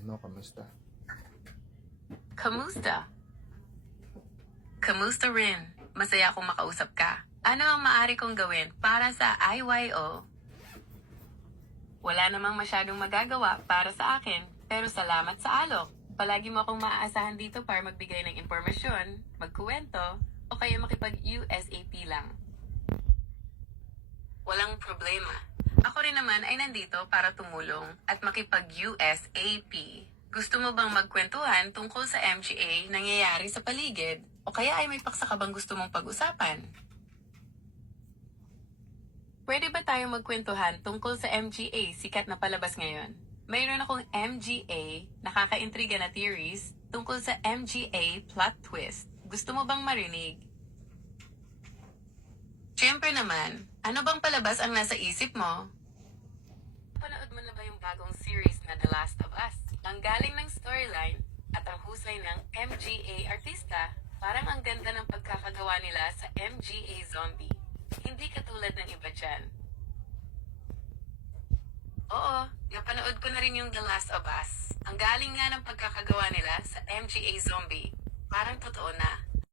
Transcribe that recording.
rin, no? Kamusta? Kamusta? Kamusta rin? Masaya akong makausap ka. Ano ang maaari kong gawin para sa IYO? Wala namang masyadong magagawa para sa akin, pero salamat sa alok. Palagi mo akong maaasahan dito para magbigay ng impormasyon, magkuwento, o kaya makipag-USAP lang. Walang problema. Ako rin naman ay nandito para tumulong at makipag-USAP. Gusto mo bang magkwentuhan tungkol sa MGA nangyayari sa paligid? O kaya ay may paksa ka bang gusto mong pag-usapan? Pwede ba tayong magkwentuhan tungkol sa MGA sikat na palabas ngayon? Mayroon akong MGA nakakaintriga na theories tungkol sa MGA plot twist. Gusto mo bang marinig? Siyempre naman, ano bang palabas ang nasa isip mo? Panood mo na ba yung bagong series na The Last of Us? Ang galing ng storyline at ang husay ng MGA artista, parang ang ganda ng pagkakagawa nila sa MGA Zombie. Hindi katulad ng iba dyan. Oo, napanood ko na rin yung The Last of Us. Ang galing nga ng pagkakagawa nila sa MGA Zombie. Parang totoo na.